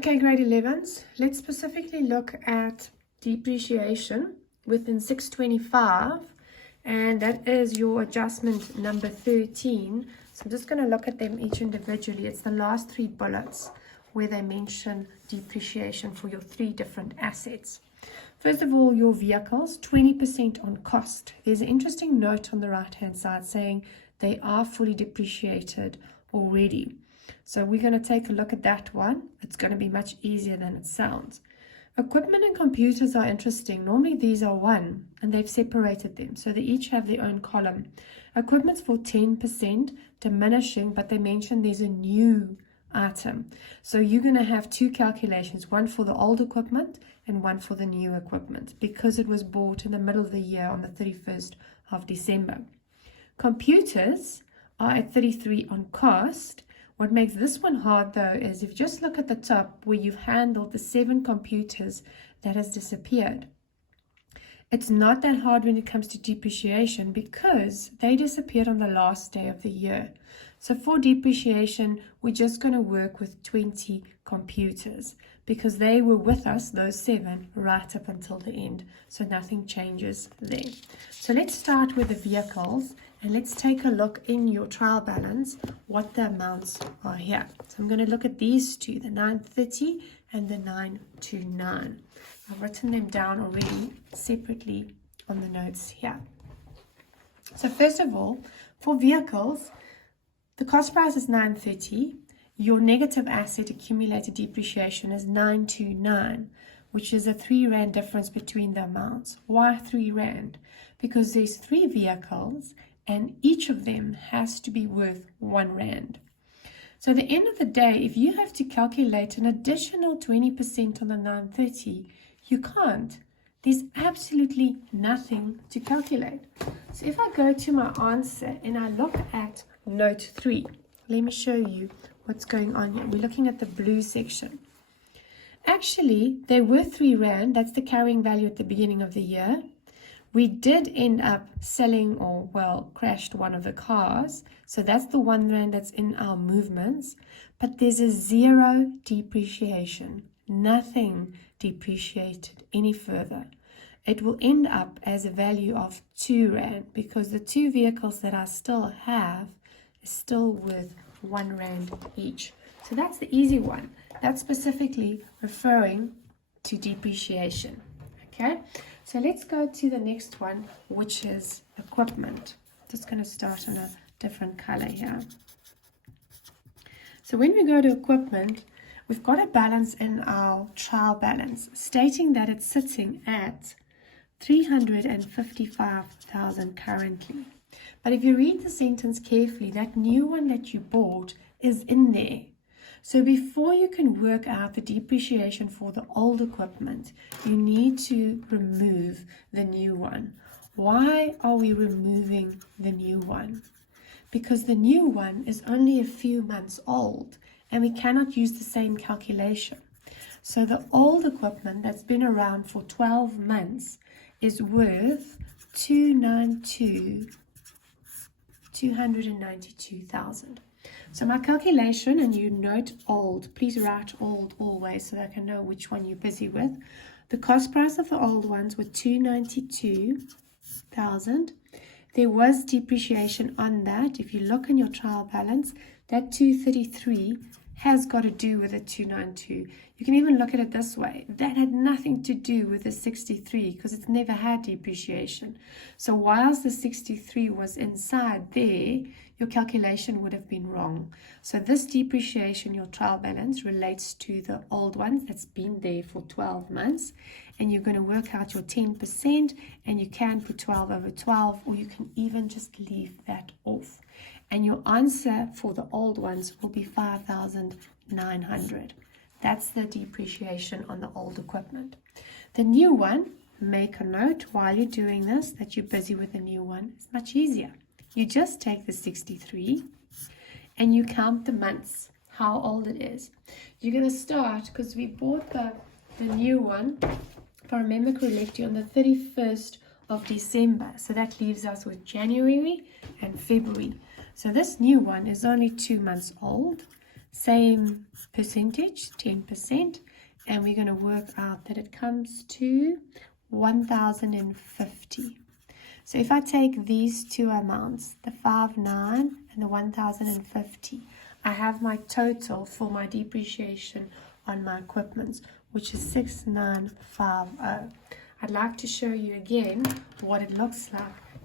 Okay, grade 11s, let's specifically look at depreciation within 625, and that is your adjustment number 13. So I'm just going to look at them each individually. It's the last three bullets where they mention depreciation for your three different assets. First of all, your vehicles, 20% on cost. There's an interesting note on the right hand side saying they are fully depreciated already. So we're going to take a look at that one. It's going to be much easier than it sounds. Equipment and computers are interesting. Normally these are one, and they've separated them. So they each have their own column. Equipment's for 10%, diminishing, but they mention there's a new item. So you're going to have two calculations, one for the old equipment and one for the new equipment, because it was bought in the middle of the year on the 31st of December. Computers are at 33 on cost. What makes this one hard though is if you just look at the top where you've handled the 7 computers that has disappeared. It's not that hard when it comes to depreciation because they disappeared on the last day of the year. So for depreciation, we're just going to work with 20 computers because they were with us, those 7, right up until the end. So nothing changes there. So let's start with the vehicles and let's take a look in your trial balance what the amounts are here. So I'm going to look at these two, the 930 and the 929. I've written them down already separately on the notes here. So first of all, for vehicles, the cost price is 930. Your negative asset accumulated depreciation is 929, which is a 3 Rand difference between the amounts. Why 3 Rand? Because there's 3 vehicles and each of them has to be worth 1 Rand. So at the end of the day, if you have to calculate an additional 20% on the 930, you can't. There's absolutely nothing to calculate. So if I go to my answer and I look at note 3, let me show you what's going on here. We're looking at the blue section. Actually, they were 3 Rand. That's the carrying value at the beginning of the year. We did end up selling or, well, crashed one of the cars. So that's the 1 Rand that's in our movements. But there's a 0 depreciation. Nothing depreciated any further. It will end up as a value of 2 Rand because the 2 vehicles that I still have is still worth 1 Rand each. So that's the easy one. That's specifically referring to depreciation. Okay, so let's go to the next one, which is equipment. Just going to start on a different color here. So when we go to equipment, we've got a balance in our trial balance stating that it's sitting at 355,000 currently. But if you read the sentence carefully, that new one that you bought is in there. So before you can work out the depreciation for the old equipment, you need to remove the new one. Why are we removing the new one? Because the new one is only a few months old and we cannot use the same calculation. So the old equipment that's been around for 12 months is worth 292,000. So my calculation, and you note old, please write old always so that I can know which one you're busy with. The cost price of the old ones were 292,000. There was depreciation on that. If you look in your trial balance, that 233 has got to do with the 292. You can even look at it this way. That had nothing to do with the 63 because it's never had depreciation. So whilst the 63 was inside there, your calculation would have been wrong. So this depreciation, your trial balance, relates to the old ones that's been there for 12 months. And you're going to work out your 10% and you can put 12 over 12 or you can even just leave that off. And your answer for the old ones will be 5,900. That's the depreciation on the old equipment. The new one, make a note while you're doing this that you're busy with the new one. It's much easier. You just take the 63 and you count the months, how old it is. You're going to start, because we bought the new one, if I remember correctly, on the 31st of December. So that leaves us with January and February. So this new one is only 2 months old. same percentage, 10%, and we're going to work out that it comes to 1,050. So if I take these two amounts, the 5,900 and the 1,050, I have my total for my depreciation on my equipment, which is 6,950. I'd like to show you again what it looks like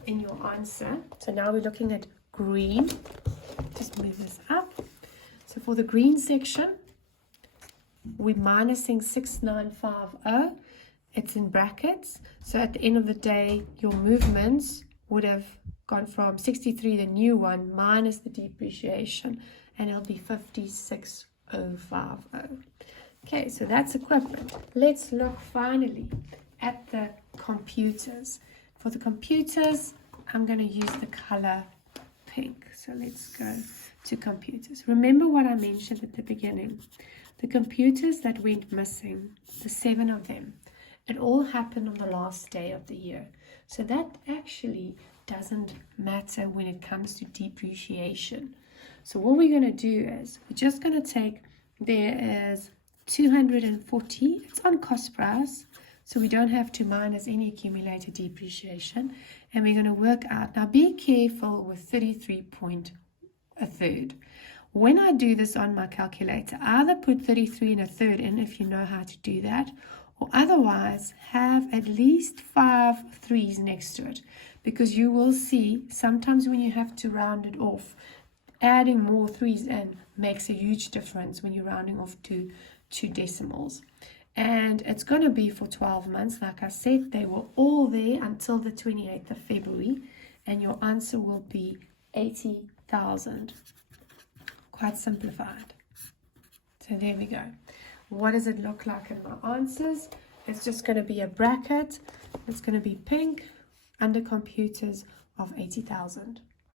in your answer. So now we're looking at green. Just move this up. So for the green section, we're minusing 6,950. It's in brackets. So at the end of the day, your movements would have gone from 63, the new one, minus the depreciation, and it'll be 56,050. Okay, so that's equipment. Let's look finally at the computers. For the computers, I'm going to use the color pink. So let's go to computers. Remember what I mentioned at the beginning. The computers that went missing, the 7 of them, it all happened on the last day of the year. So that actually doesn't matter when it comes to depreciation. So what we're going to do is we're just going to take, there is 240, it's on cost price, so we don't have to minus any accumulated depreciation, and we're going to work out. Now be careful with 33.1/3. When I do this on my calculator, either put 33 1/3 in if you know how to do that, or otherwise have at least 5 3s next to it, because you will see sometimes when you have to round it off, adding more 3s in makes a huge difference when you're rounding off to 2 decimals. And it's going to be for 12 months. Like I said, they were all there until the 28th of February, and your answer will be 80,000. Quite simplified. So there we go. What does it look like in my answers? It's just going to be a bracket. It's going to be pink under computers of 80,000.